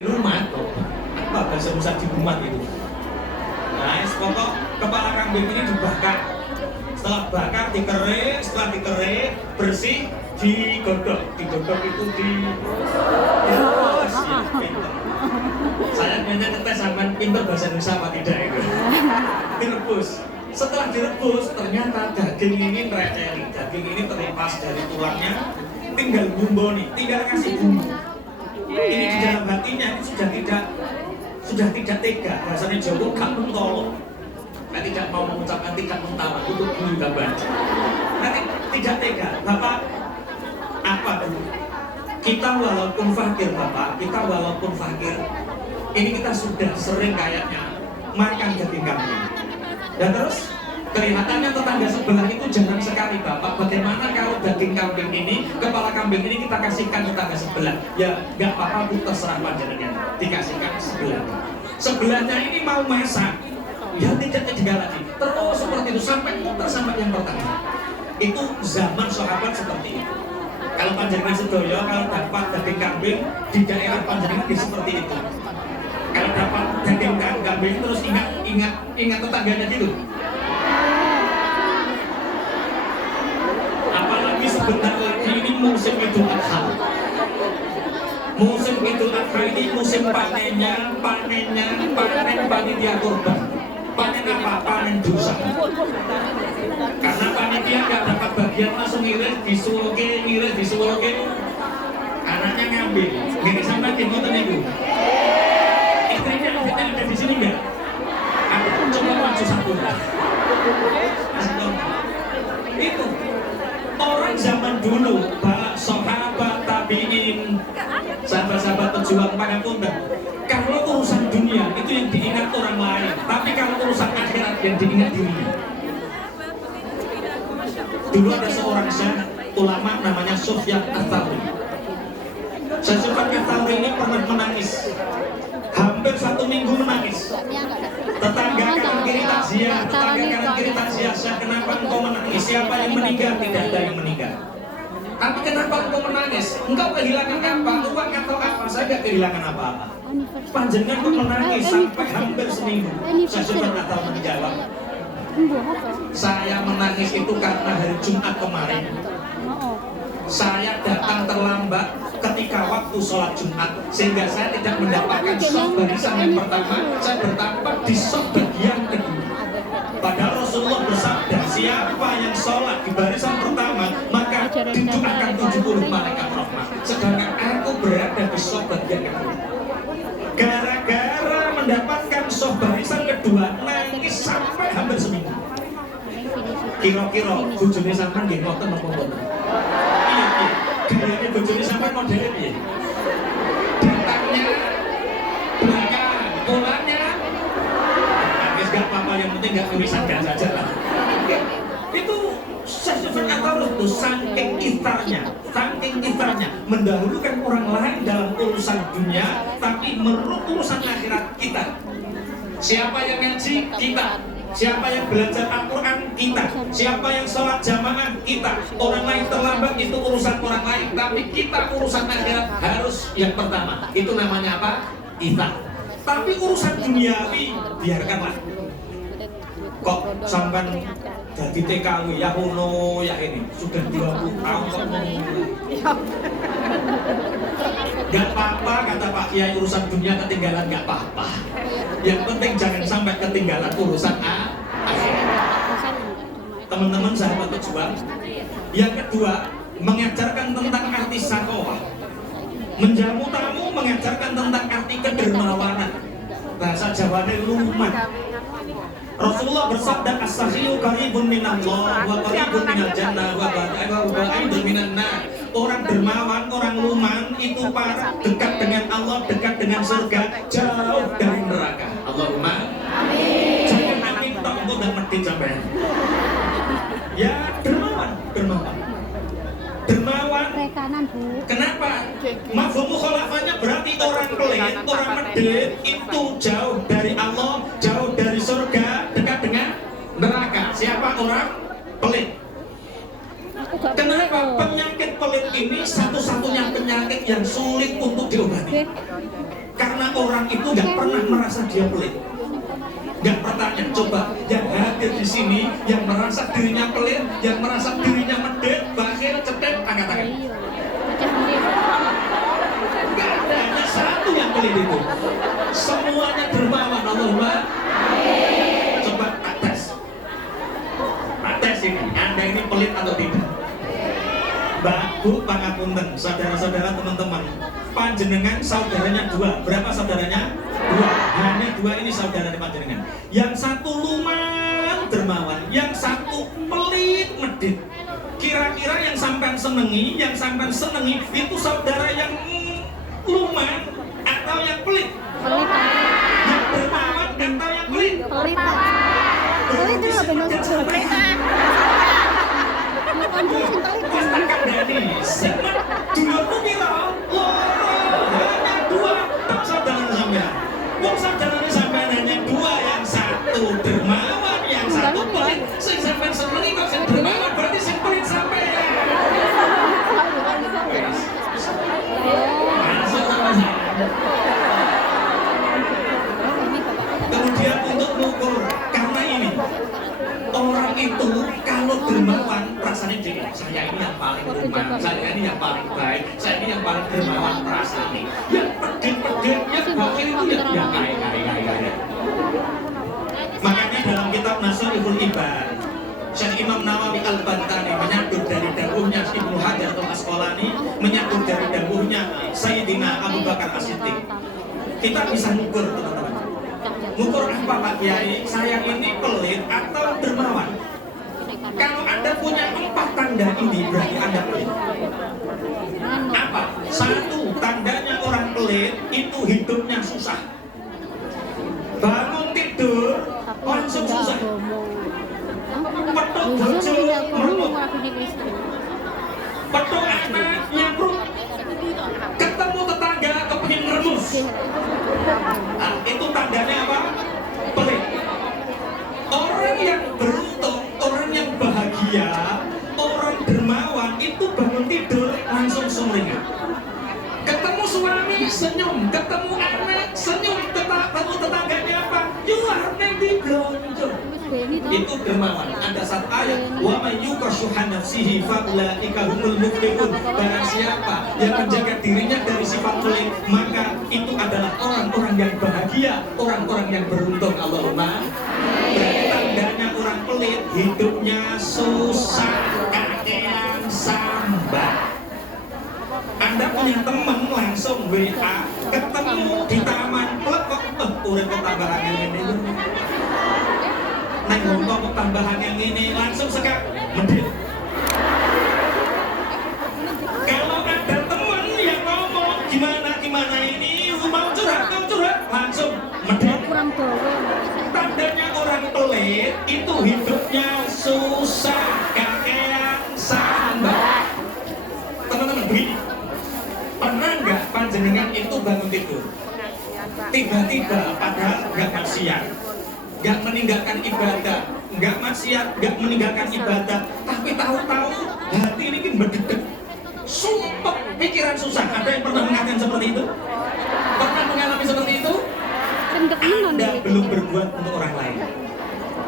Rumah apa bahasa Nusa di rumah itu. Nah, pokok kepala kambing ini dibakar. Setelah bakar dikerik, setelah dikerik bersih digodok itu di terus ya, pinter. Saya nanya ngetes sampean pinter bahasa Indonesia apa tidak itu. Direbus. Setelah direbus ternyata daging ini mereceli, daging ini terlepas dari tulangnya, tinggal bumbu nih, tinggal kasih bumbu. Ini di dalam hatinya ini sudah tidak tega. Bahasanya Jawa gak mentolo. Nah, tidak mau mengucapkan tidak mentawan untuk guru gambar. Nanti tidak tega. Bapak apa dulu? Kita walaupun fakir Bapak, kita walaupun fakir, ini kita sudah sering kayaknya makan daging kambing. Dan terus kelihatannya tetangga sebelah itu jarang sekali Bapak. Bagaimana kalau daging kambing ini, kepala kambing ini kita kasihkan tetangga sebelah? Ya nggak apa-apa, Bu, terserah panjenengan. Dikasihkan sebelah. Sebelahnya ini mau masak, ya tidak lagi. Terus seperti itu sampai muter sampai yang pertama. Itu zaman sahabat seperti itu. Kalau panjenengan sedoyo, kalau dapat daging kambing di daerah panjenengan seperti itu. Kalau dapat daging kambing terus ingat tetangganya gitu. Apalagi sebentar lagi ini musim Idul Adha. Musim Idul Adha ini musim panen panitia kurban. Panen apa? Panen dosa. Karena panitia nggak dapat bagian langsung ngiris disuruhke. Anaknya ngambil. Gini sampai di motor itu. Istrinya ada di sini nggak? Coba maju satu. Itu orang zaman dulu, sahabat tabiin, sahabat-sahabat pejuang pangapunten. Kalau urusan dunia itu yang diingat orang lain, tapi kalau urusan akhirat yang diingat dirinya. Dulu ada seorang syekh ulama namanya Sufyan Ats-Tsauri. Sufyan Ats-Tsauri ini pernah menangis. Hampir 1 minggu menangis. Tetangga kanan kiri takziah, Syekh, kenapa engkau menangis? Siapa yang meninggal? Tidak ada yang meninggal. Tapi kenapa engkau menangis? Engkau kehilangan apa? Uang atau apa? Saya tidak kehilangan apa-apa. Panjenengan kok menangis sampai hampir seminggu. Saya sudah tak tahu menjawab. Saya menangis itu karena hari Jumat kemarin. Saya datang terlambat ketika waktu sholat Jumat, sehingga saya tidak mendapatkan sholat barisan yang pertama. Saya bertampak di sholat bagian kedua. Padahal Rasulullah bersabda, siapa yang sholat di barisan pertama maka didoakan 70 malaikat rahmat. Sedangkan aku berada di sholat bagian kedua. Gara-gara mendapatkan sholat barisan kedua, nangis sampai hampir seminggu. Kira-kira bojone sampean nggih ngoten napa mboten? Iya. Gayane bojone sampean modele piye? Datangnya belakang, pulangnya nangis gak apa-apa, yang penting gak tulisan gas saja lah. Itu Sufyan Ats-Tsauri itu saking ikhtarnya mendahulukan orang lain dalam urusan dunia, tapi menurut urusan akhirat kita. Siapa yang ngaji? Kita. Siapa yang belajar Al-Quran? Kita. Siapa yang sholat jamaah? Kita. Orang lain terlambat itu urusan orang lain, tapi kita urusan akhirat harus yang pertama. Itu namanya apa? Kita. Tapi urusan duniawi biarkanlah. Kok sampai jadi TKW ya Uno ya ini sudah 20 tahun kok gak apa-apa kata Pak Kiai, urusan dunia ketinggalan gak apa-apa. Yang penting jangan sampai ketinggalan urusan akhirat. Teman-teman sahabat pejuang, yang kedua mengajarkan tentang arti sakoah. Menjamu tamu mengajarkan tentang arti kedermawanan. Bahasa Jawanya lumat. Rasulullah bersabda, as-sakhiyu qaribun minallah wa qaribun minal jannah wa ba'idun minan nar. Orang dermawan, orang luman itu para dekat dengan Allah, dekat dengan surga, jauh dari neraka. Allahumma amin. Jangan amin tok engko ndak medhit sampean. Ya, dermawan. Rekanan, Bu. Kenapa? Mafhum mukhalafahnya berarti orang pelit, orang medhit itu jauh dari Allah, jauh dari surga, dekat dengan neraka. Siapa orang pelit? Kenapa penyakit pelit ini satu-satunya penyakit yang sulit untuk diobati? Karena orang itu nggak pernah merasa dia pelit. Nggak bertanya, coba yang hadir di sini, yang merasa dirinya pelit, yang merasa dirinya medit, bakhil, cetek, angkat tangan. Nggak ada, hanya satu yang pelit itu. Semuanya dermawan, Allahumma. Coba tes ini, Anda ini pelit atau tidak? Mbak, Bu, pangapunten, saudara-saudara, teman-teman, panjenengan saudaranya dua. Berapa saudaranya? Dua. Hanya dua ini saudara panjenengan. Yang satu lumayan dermawan, yang satu pelit medit. Kira-kira yang sampean senengi itu saudara yang lumayan atau yang pelit? Pelit. Yang dermawan atau yang pelit? Pelit. Pelit itu benar pelit. Masakan Dani, semat dulurmu piro? Hanya dua. Tak saudara sampean. Wong saudarane sampean hanya dua, yang satu dermawan, yang satu pelit. Sing sampean senengi kok sing dermawan, berarti sing pelit sampean. Masuk sama saya. Kemudian untuk mengukur, karena ini orang itu kalau dermawan rasanya jadi saya ini yang paling dermawan, saya ini yang paling baik, saya ini yang paling dermawan rasanya. Yang pedih-pedih, yang bakhil itu ya kaya. Makanya dalam kitab Nasrul Ibad, Syekh Imam Nawawi Al-Bantani menyadur dari dawuhnya Ibnu Hajar Al-Asqalani, menyadur dari dawuhnya Sayyidina Abu Bakar As-Siddiq. Kita bisa ngukur, teman-teman. Ngukur apa Pak Kiai? Saya ini pelit atau dermawan? Kalau Anda punya 4 tanda ini, berarti Anda pelit. Apa? 1, tandanya orang pelit itu hidupnya susah. Bangun tidur langsung susah. Petuk bojo meremut. Petuk anak nyaprut. Ketemu tetangga kepengin ngeremus. Nah, itu tandanya apa? Pelit. Orang yang beruntung, orang yang bahagia, orang dermawan itu bangun tidur langsung sumringah. Ketemu suami senyum, ketemu anak senyum, ketemu tetangganya apa? Yuar nanti blonjo. Itu dermawan. Ada satu ayat, wa may yuqashuha nafsihi fa ulaika humul muflihun. Barang siapa yang menjaga dirinya dari sifat pelit, maka itu adalah orang-orang yang bahagia, orang-orang yang beruntung. Allahumma. Berarti tandanya orang pelit hidupnya susah, kakean sambat. Anda punya teman langsung WA, ketemu di taman, plek kok urip kok tambahan yang ini. Neng ngomong kok tambahan yang ini langsung sekak medit. Kalau ada teman yang ngomong gimana ini mau curhat langsung medit. Tandanya orang pelit itu hidupnya susah, kakean sambat. Teman-teman begini, pernah nggak panjenengan itu bangun tidur tiba-tiba padahal nggak maksiat, nggak meninggalkan ibadah, nggak maksiat, nggak meninggalkan ibadah, tapi tahu-tahu hati ini kan berdedek, sumpah pikiran susah. Ada yang pernah mengatakan seperti itu? Pernah mengalami seperti itu? Anda belum berbuat untuk orang lain.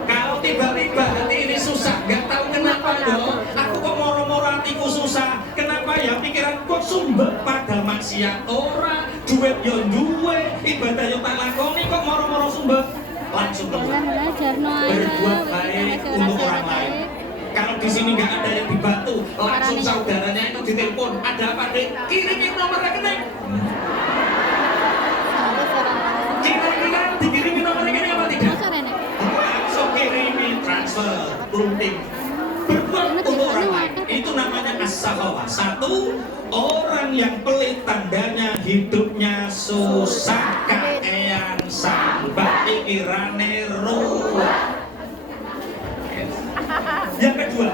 Kalau tiba-tiba hati ini susah, nggak tahu kenapa dong, aku kok moro-moro hatiku susah, kenapa ya pikiran kok sumbek padahal maksiat orang, duit yo duwe, ibadah yo tak lakoni kok moro-moro sumbek. Langsung berbuat baik untuk orang lain. Kalau di sini nggak ada yang dibantu, langsung saudaranya itu ditelepon, ada apa dek? Kirimin nomor rekening. Kira-kira dikirimin nomor rekening apa tidak? Langsung kirimin transfer, plunting. Berbuat untuk orang lain, itu namanya as-sakhawah. 1, orang yang pelit tandanya hidupnya susah, kakean sambat, pikirane ruwet. Yang kedua,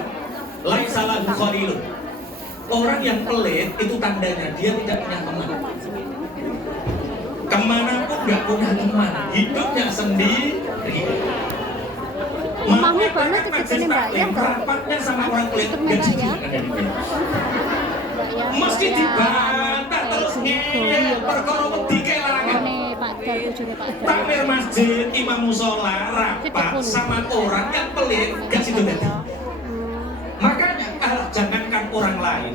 laisa lahu khalilun. Orang yang pelit itu tandanya dia tidak punya teman. Kemanapun nggak punya teman, hidupnya sendiri. Mamanya banget majelis taklim, rapatnya sama orang pelit gaji meski dibantah terus ngeyel perkara wedi kelangan. Takmir masjid, imam musola, rapat sama orang yang pelit, gak situ dadi. Makanya jangankan orang lain,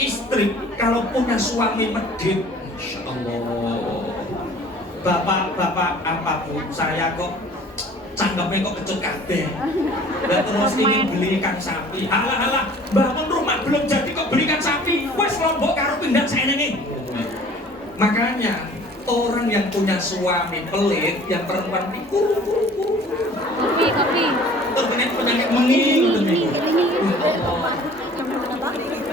istri kalau punya suami medit, Masya Allah. Bapak apa bu, saya kok cangkemnya kok kecut kabeh. Dan terus ingin beli ikan sapi. Alah, bangun rumah belum jadi kok beli ikan sapi. Wes lombok karo pindah saya ini. Makanya orang yang punya suami pelit, yang perempuan kuru. Kopi. Terkena penyakit menging.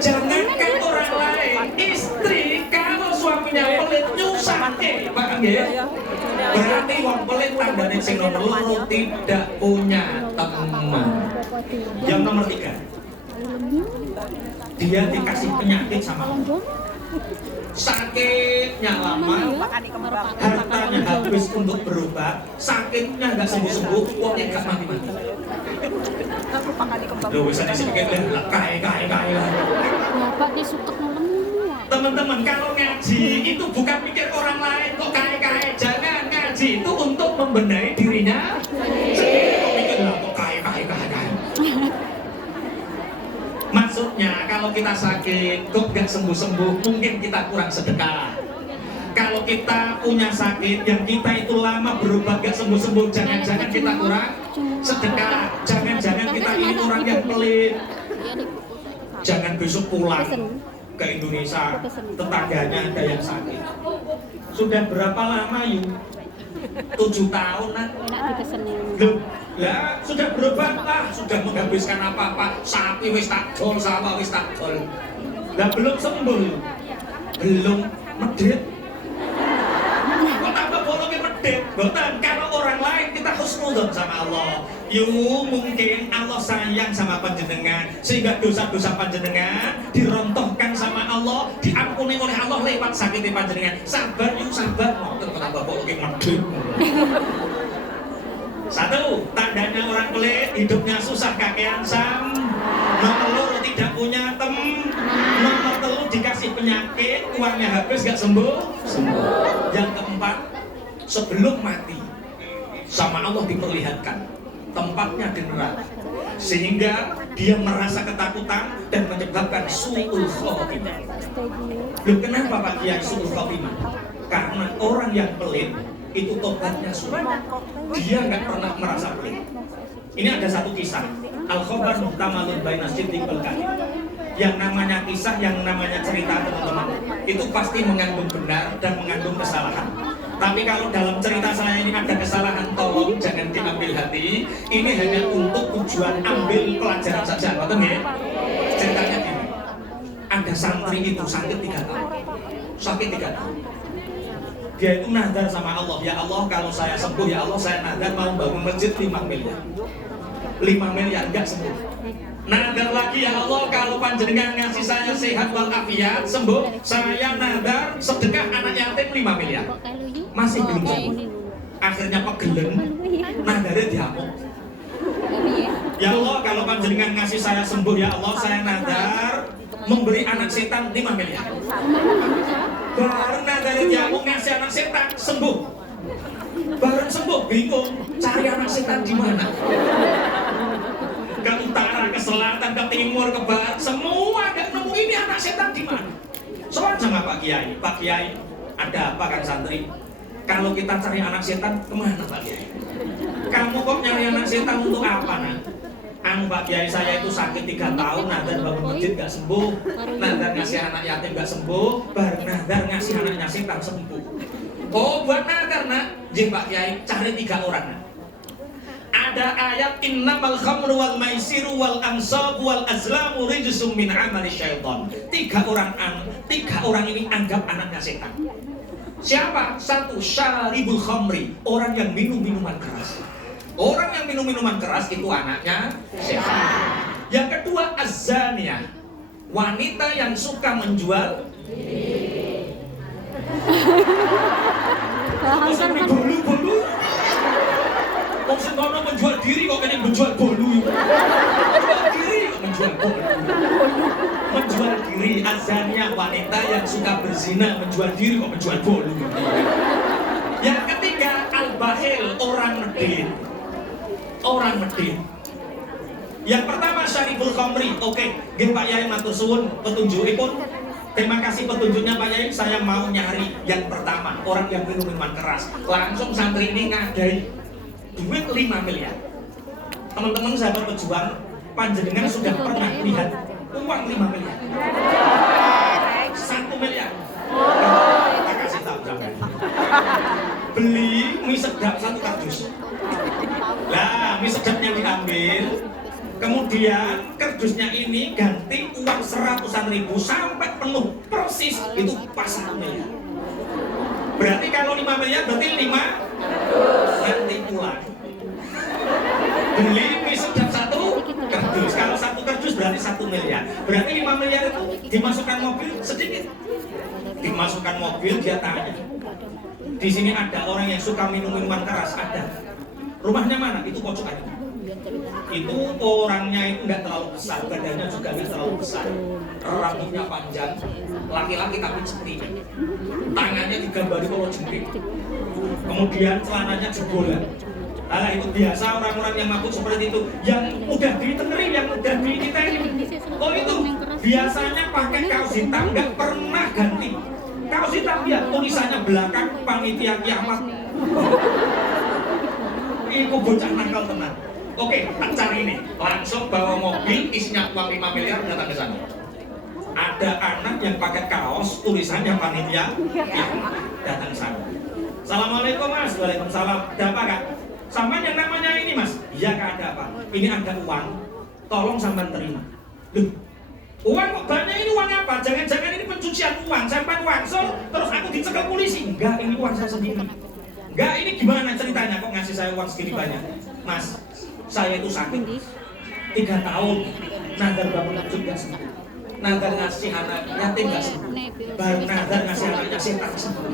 Jangankan orang lain, istri kalau suaminya pelit nyusahke, paham ya? Berarti wong pelit tandane sing nomor loro tidak punya teman. Yang nomor 3, dia dikasih penyakit sama Allah. Sakitnya lama, hartanya habis untuk berobat, sakitnya nggak sembuh-sembuh, uangnya nggak mati-mati. Loh, bisa disebutkan lah, kai. Bapak dia suka nolong. Teman-teman, kalau ngaji itu bukan mikir orang lain kok kai. Jangan, ngaji itu untuk membenahi dirinya sendiri. Kok mikir lah kok kai. Maksudnya kalau kita sakit kok nggak sembuh-sembuh, mungkin kita kurang sedekah. Kalau kita punya sakit yang kita itu lama berobat gak sembuh-sembuh, jangan-jangan kita kurang sedekah. Jangan-jangan kita ini orang yang pelit. Jangan besok pulang ke Indonesia, tetangganya ada yang sakit. Sudah berapa lama yuk? 7 tahun lah. Loh, lah sudah berobat lah, sudah menghabiskan apa-apa. Sapi wis tak dol, sawah wis tak dol. Lah belum sembuh. Belum medit. Kok tambah bolongnya medit? Boten, kalau orang lain kita husnudzon sama Allah. Mungkin Allah sayang sama panjenengan sehingga dosa-dosa panjenengan dirontohkan sama Allah, diampuni oleh Allah lewat sakitnya panjenengan. Sabar, Kok tambah bolongnya medit. 1, tandanya orang pelit, hidupnya susah kakean sam. Nomor 2, tidak punya teman. Nomor 3, dikasih penyakit, uangnya habis gak sembuh. Yang keempat, sebelum mati sama Allah diperlihatkan tempatnya di neraka, sehingga dia merasa ketakutan dan menyebabkan su'ul khotimah. Loh, kenapa Pak Kiai su'ul khotimah? Karena orang yang pelit itu tobatnya sulit. Dia nggak pernah merasa pelit. Ini ada satu kisah. Al-khobar muhtamalun baina siddiq wal kadhib. Yang namanya kisah, yang namanya cerita teman-teman, itu pasti mengandung benar dan mengandung kesalahan. Tapi kalau dalam cerita saya ini ada kesalahan, tolong jangan diambil hati. Ini hanya untuk tujuan ambil pelajaran saja, betul ya? Ceritanya gini. Ada santri itu sakit 3 tahun. Dia itu nadar sama Allah, ya Allah kalau saya sembuh, ya Allah saya nadar mau bangun masjid 5 miliar. 5 miliar enggak sembuh. Nadar lagi, ya Allah kalau panjenengan ngasih saya sehat walafiat sembuh, saya nadar sedekah anak yatim 5 miliar. Masih belum sembuh. Akhirnya pegelen, nadarnya diamuk. Ya Allah kalau panjenengan ngasih saya sembuh, ya Allah saya nadar memberi anak setan 5 miliar. Baru nadarnya diamuk ngasih anak setan sembuh. Baru sembuh bingung cari anak setan di mana. Ke utara, ke selatan, ke timur, ke barat, semua gak nemu ini anak setan di mana. Soal sama Pak Kiai, ada apa kan santri? Kalau kita cari anak setan kemana Pak Kiai? Kamu kok nyari anak setan untuk apa nak? Pak Kiai saya itu sakit 3 tahun, nadar bangun masjid gak sembuh, nadar ngasih anak yatim gak sembuh, baru nadar ngasih anaknya setan sembuh. Oh buat nadar nak? Jih Pak Kiai cari 3 orang nak. Ada ayat innamal khamru wal maisiru wal ansabu wal azlamu rijsum min amali syaitan. 3 orang ini anggap anaknya setan. Siapa? 1, syaribul khamri, orang yang minum minuman keras. Orang yang minum minuman keras itu anaknya setan. Yang kedua az-zaniyah, wanita yang suka menjual bolu-bolu. Maksud kono menjual diri kok kena menjual bolu. Menjual diri, azaniyah, wanita yang suka berzina menjual diri kok menjual bolu. Yang ketiga kurang medit. Yang pertama Syariful Khamri. Oke, nggih Pak Yai matur suwun petunjukipun. Terima kasih petunjuknya Pak Yai. Saya mau nyari yang pertama, orang yang minum minuman keras. Langsung santri ini ngadai duit 5 miliar. Teman-teman sahabat pejuang, panjenengan sudah pernah lihat uang 5 miliar? 1 miliar. Kita kasih tahu sampai. Beli mie sedap 1 kardus. Lah, mie sedapnya diambil, kemudian kardusnya ini ganti uang 100-an ribu sampai penuh persis, itu pas 1 miliar. Berarti kalau 5 miliar berarti 5 nanti pulang. Beli mie sedap 1 kardus. Kalau 1 kardus berarti 1 miliar. Berarti 5 miliar itu dimasukkan mobil sedikit. Dimasukkan mobil, dia tanya, di sini ada orang yang suka minum minuman keras? Ada. Rumahnya mana? Itu pojok aja. Itu orangnya itu nggak terlalu besar, badannya juga nggak terlalu besar, rambutnya panjang, laki-laki tapi cetik, tangannya digambari kalau jengking, kemudian celananya jebolan. Nah itu biasa orang-orang yang mabuk seperti itu, yang udah ditengerin, yang udah dititeni. Oh itu biasanya pakai kaos hitam, nggak pernah ganti. Kaos hitam ya, tulisannya belakang panitia kiamat. Iku bocah nakal tenang. Oke, tak cari ini. Langsung bawa mobil isinya uang 5 miliar datang ke sana. Ada anak yang pakai kaos tulisannya panitia kiamat datang ke sana. Assalamualaikum Mas. Waalaikumsalam. Ada apa Kak? Sampai yang namanya ini Mas. Iya Kak, ada apa? Ini ada uang. Tolong sampai terima. Loh, uang kok banyak, ini uang apa? Jangan-jangan ini pencucian uang, sampai wangsol terus aku dicekel polisi. Enggak, ini uang saya sendiri. Enggak, ini gimana ceritanya kok ngasih saya uang segini banyak? Mas, saya itu sakit 3 tahun, nadar bangun juga sembuh, nadar ngasih anak yatim gak sembuh, baru nadar ngasih anaknya setan sembuh.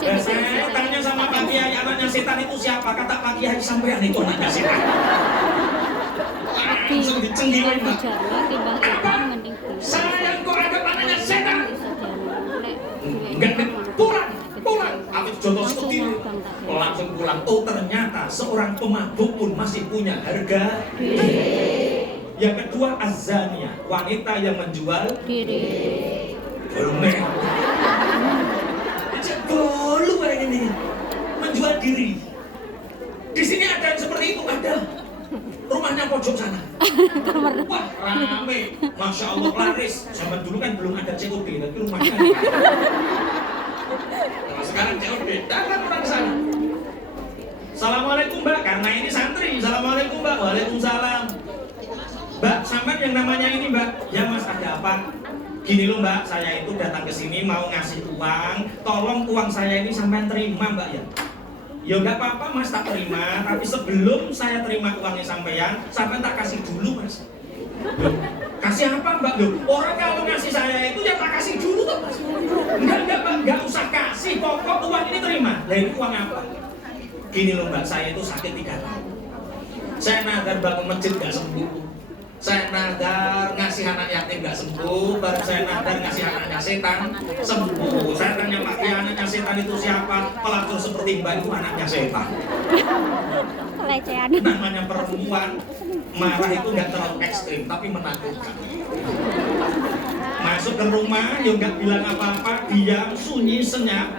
Dan saya tanya sama Pak Kiai, anaknya setan itu siapa? Kata Pak Kiai, sampean itu anaknya setan. Langsung dicenggiwain Pak. Apa? Saya kok ada anaknya setan? Enggak, pulang. Habis jodoh seperti langsung pulang. Oh ternyata seorang pemabuk pun masih punya harga diri. Yang kedua azania, wanita yang menjual diri. Boleh. Bolu kayak ini menjual diri. Di sini ada yang seperti itu, ada. Rumahnya pojok sana. Wah rame, masya Allah laris. Zaman dulu kan belum ada COD, tapi rumahnya. Nah, sekarang COD, datang orang sana. Assalamualaikum Mbak, karena ini santri. Assalamualaikum Mbak, waalaikumsalam. Mbak, sampai yang namanya ini Mbak. Ya Mas, ada apa? Gini loh Mbak, saya itu datang ke sini mau ngasih uang. Tolong uang saya ini sampai terima Mbak ya. Ya nggak apa-apa Mas, tak terima. Tapi sebelum saya terima uangnya sampean tak kasih dulu Mas. Loh, kasih apa Mbak? Loh, orang kalau ngasih saya itu ya tak kasih dulu tuh Mas. Enggak Mbak, nggak usah kasih. Pokok uang ini terima. Lah ini uang apa? Gini loh Mbak, saya itu sakit 3 tahun. Saya nadar bangun masjid nggak sembuh. Saya nadar ngasih anak yatim nggak sembuh. Baru saya nadar ngasih anaknya setan sembuh. Saya tanya Pak Kiai, anaknya setan itu siapa? Pelacur seperti Mbak itu anaknya setan. Pelecehan. Namanya perempuan marah itu nggak terlalu ekstrim, tapi menakutkan. Masuk ke rumah, ya nggak bilang apa-apa, diam, sunyi, senyap.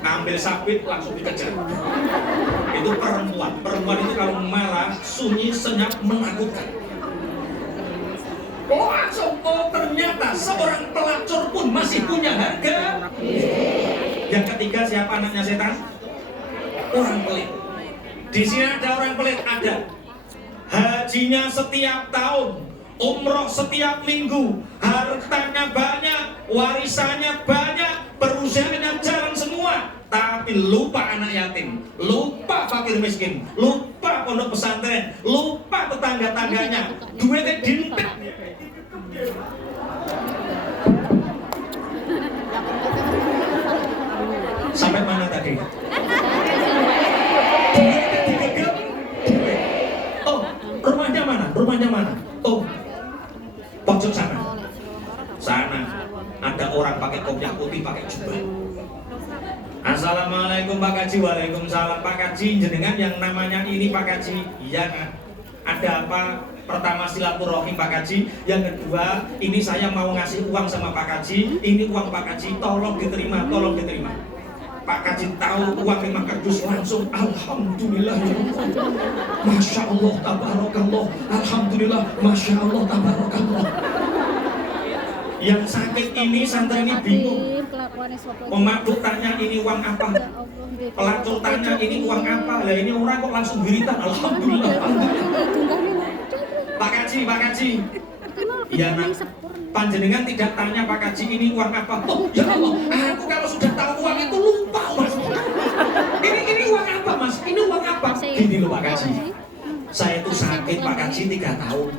Ambil sabit langsung dikejar. Itu perempuan itu kalau marah, sunyi, senyap, menakutkan. Langsung, oh ternyata seorang pelacur pun masih punya harga. Yang ketiga siapa anaknya setan? Orang pelit. Di sini ada orang pelit, ada. Hajinya setiap tahun, umroh setiap minggu, hartanya banyak, warisannya banyak, perusahaannya jalan semua, tapi lupa anak yatim, lupa fakir miskin, lupa pondok pesantren, lupa tetangga-tangganya, duitnya dintek. Sampai mana tadi? Oh, rumahnya mana? Rumahnya mana? Oh, pojok sana. Sana ada orang pakai kopiah putih, pakai jubah. Assalamualaikum Pak Kaji. Waalaikumsalam Pak Kaji. Jenengan yang namanya ini Pak Kaji. Iya kan? Ada apa? Pertama silaturahim Pak Kaji. Yang kedua, ini saya mau ngasih uang sama Pak Kaji. Ini uang Pak Kaji, tolong diterima, tolong diterima. Pak Kaji tahu uang 5 kardus langsung alhamdulillah ya. Masya Allah tabarakallah. Alhamdulillah, Masya Allah tabarakallah. Yang sakit ini santri ini bingung. Pemaduk tanya ini uang apa? Pelacur tanya ini uang apa? Lah ini orang kok langsung wiritan alhamdulillah. Pak Kaji. Ya nak, panjenengan tidak tanya Pak Kaji ini uang apa? Oh ya Allah, aku kalau sudah tahu uang itu lupa Mas. Ini uang apa Mas? Ini uang apa? Gini loh Pak Kaji. Saya itu sakit Pak Kaji 3 tahun.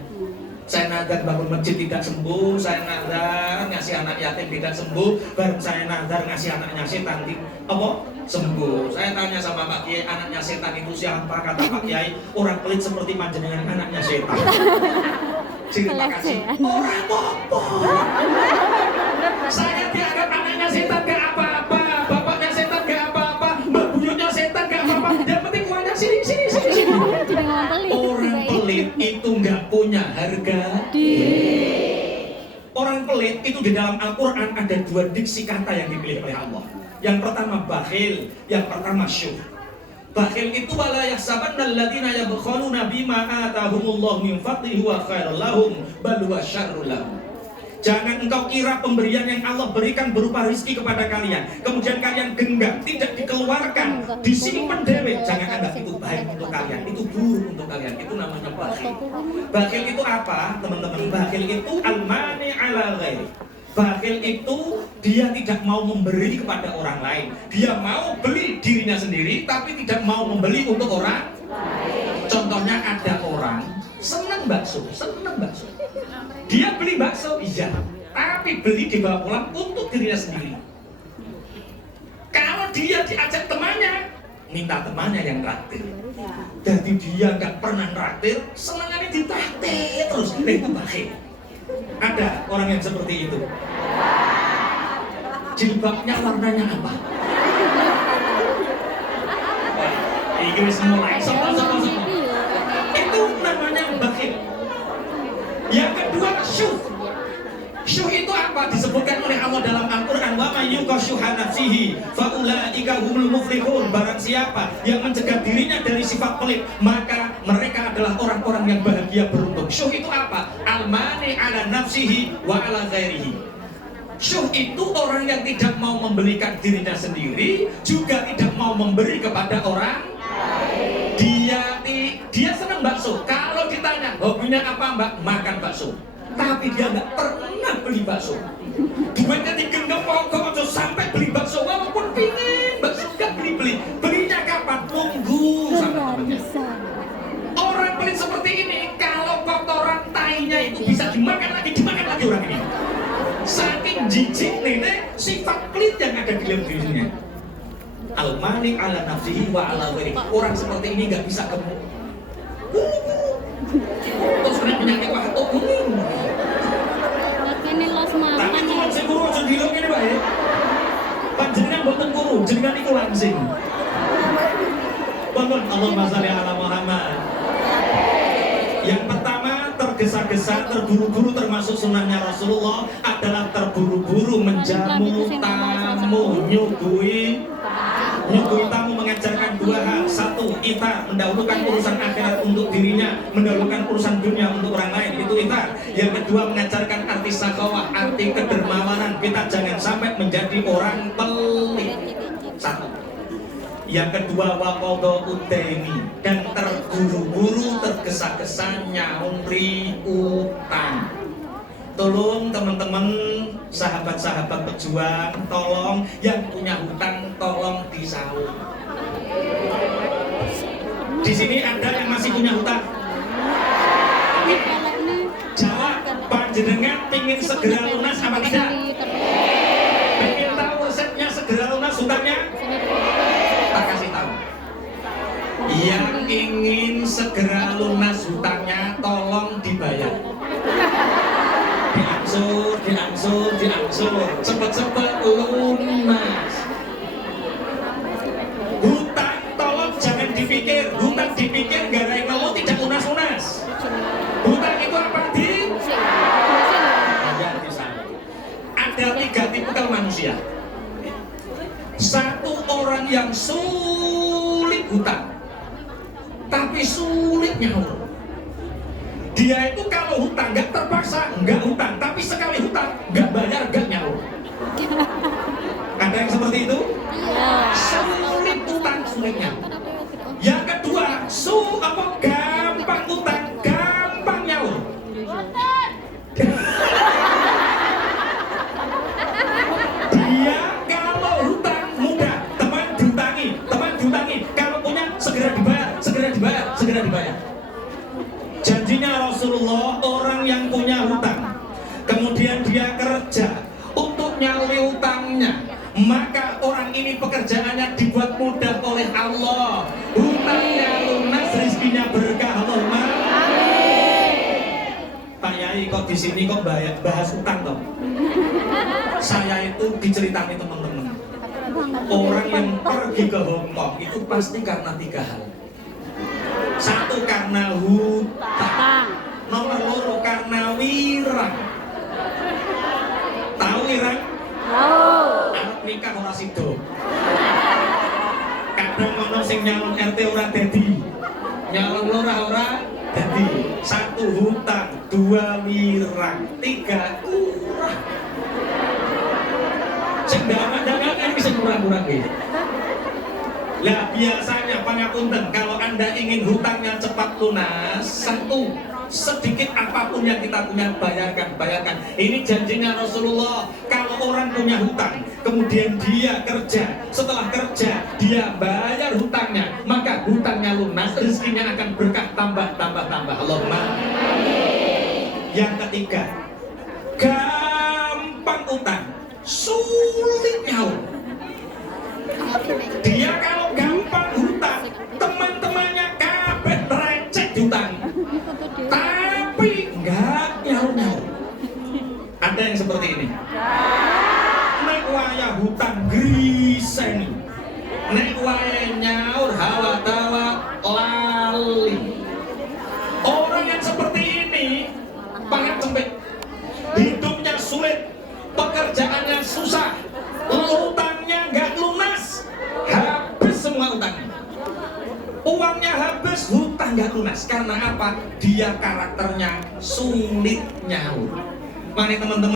Saya nadar bangun masjid tidak sembuh, saya nadar ngasih anak yatim tidak sembuh, baru saya nadar ngasih anaknya setan apa? Sembuh. Saya tanya sama Pak Kiai, anaknya setan itu siapa? Kata Pak Kiai, orang pelit seperti panjenengan anaknya setan. Sini Pak Kaji, orang apa? Saya dianggap anaknya setan gak apa-apa, bapaknya setan gak apa-apa, mbak buyutnya setan gak apa-apa, yang penting uangnya sini. Orang pelit itu nggak punya harga diri. Orang pelit itu di dalam Al-Quran ada 2 diksi kata yang dipilih oleh Allah. Yang pertama bakhil, yang pertama syuh. Bakhil itu wala yahsabanna alladziina yabkhaluna bima atahumullahu min fadlihi wa khairul lahum bal huwa syarrul lahum. Jangan engkau kira pemberian yang Allah berikan berupa rezeki kepada kalian, kemudian kalian genggam, tidak dikeluarkan, disimpan dewe. Jangan anggap itu baik untuk kalian, itu buruk untuk kalian. Itu namanya bakhil. Bakhil itu apa, teman-teman? Bakhil itu al-mani ala ghairi. Bakhil itu dia tidak mau memberi kepada orang lain. Dia mau beli dirinya sendiri, tapi tidak mau membeli untuk orang lain. Contohnya ada orang senang bakso. Dia beli bakso, iya, tapi beli dibawa pulang untuk dirinya sendiri. Kalau dia diajak temannya, minta temannya yang traktir. Jadi dia nggak pernah traktir, senangannya ditraktir terus. Itu bakhil. Ada orang yang seperti itu. Jilbabnya warnanya apa? Inggris mulai sopo. Itu namanya bakhil. Yang kedua syuh. Syuh itu apa? Disebutkan oleh Allah dalam Al-Quran, wa may yuqa syuha nafsihi fa ulaika humul muflihun. Barang siapa yang mencegah dirinya dari sifat pelit, maka mereka adalah orang-orang yang bahagia beruntung. Syuh itu apa? Al-mani ala nafsihi wa ala ghairihi. Syuh itu orang yang tidak mau membelikan dirinya sendiri, juga tidak mau memberi kepada orang. Dia senang bakso. Kalau ditanya hobinya apa Mbak? Makan bakso. Tapi dia nggak pernah beli bakso. Duitnya digenggam pokok sampai beli bakso. Walaupun pingin bakso nggak beli. Belinya kapan? Tunggu sama temannya. Orang pelit seperti ini, kalau kotoran tainya itu bisa dimakan lagi orang ini. Saking jijik nenek sifat pelit yang ada di dalam dirinya. Al-mani ala nafsihi wa ala ghairihi. Orang seperti ini nggak bisa gemuk. Terus kena penyakit batuk kuning. Tapi itu langsing kuru aja dilung ini Pak ya. Panjenengan boten kuru, jenengan iku langsing. Bangun Allahumma sholli ala Muhammad. Yang pertama tergesa-gesa, terburu-buru, termasuk sunnahnya Rasulullah adalah terburu-buru menjamu tamu, nyuguhi tamu, mengajarkan 2 hal. 1, itar, mendahulukan urusan akhirat untuk dirinya, mendahulukan urusan dunia untuk orang lain, itu itar. Yang kedua, mengajarkan arti sakawah, arti kedermawanan. Kita jangan sampai menjadi orang pelit. 1. Yang kedua, waqadha udaini, dan terburu-buru, tergesa-gesa nyauri utang. Tolong teman-teman, sahabat-sahabat pejuang, tolong yang punya hutang tolong disaur. Di sini ada yang masih punya hutang? Jawab, panjenengan pingin segera lunas apa tidak? Pingin tahu resepnya segera lunas hutangnya? Tak kasih tahu. Yang ingin segera lunas hutangnya tolong dibayar. Diangsur, cepet-cepet lunas. orang yang sulit hutang, tapi sulit nyaur. Dia itu kalau hutang nggak terpaksa, nggak hutang, tapi sekali hutang nggak bayar, nggak nyaur. Ada yang seperti itu? Sulit hutang, sulit nyaur. Yang kedua, gampang hutang, gampang nyaur. Dia kalau hutang mudah, teman diutangi, kalau punya segera dibayar. Janjinya Rasulullah, orang yang punya hutang, kemudian dia kerja untuk nyauri hutangnya, maka orang ini pekerjaannya dibuat mudah oleh Allah. Hutangnya lunas, rezekinya berkah. Allahumma Pak Yai kok di sini kok bahas hutang toh? Saya itu diceritani teman-teman. Orang yang pergi ke Hongkong itu pasti karena 3 hal. 1 karena hutang, nomor 2 karena wirang. Tahu wirang? Anak nikah ora sido. Kadang ngono sing nyalon RT ora dadi, nyalon lurah ora dadi. 1 hutang, 2 wirang, 3 kurang. Sing dagang kan bisa kurang-kurang gitu. Lah biasanya pangapunten, kalau Anda ingin hutangnya cepat lunas, 1, sedikit apapun yang kita punya bayarkan. Ini janjinya Rasulullah. Kalau orang punya hutang, kemudian dia kerja, setelah kerja dia bayar hutangnya, maka hutangnya lunas, rezekinya akan berkah, tambah. Allahumma. Yang ketiga, gampang hutang, sulit nyaur. Dia kalau gampang hutang, teman-temannya kabeh recek diutangi, tapi enggak nyaur. Ada yang seperti ini. Nek waya hutang griseni, nek waya nyaur hawa-tawa lali. Orang yang seperti ini pangat sempit, hidupnya sulit, pekerjaannya susah, hutangnya nggak lunas, habis semua hutangnya. Uangnya habis, hutang nggak lunas. Karena apa? Dia karakternya sulit nyaur. Mari teman-teman.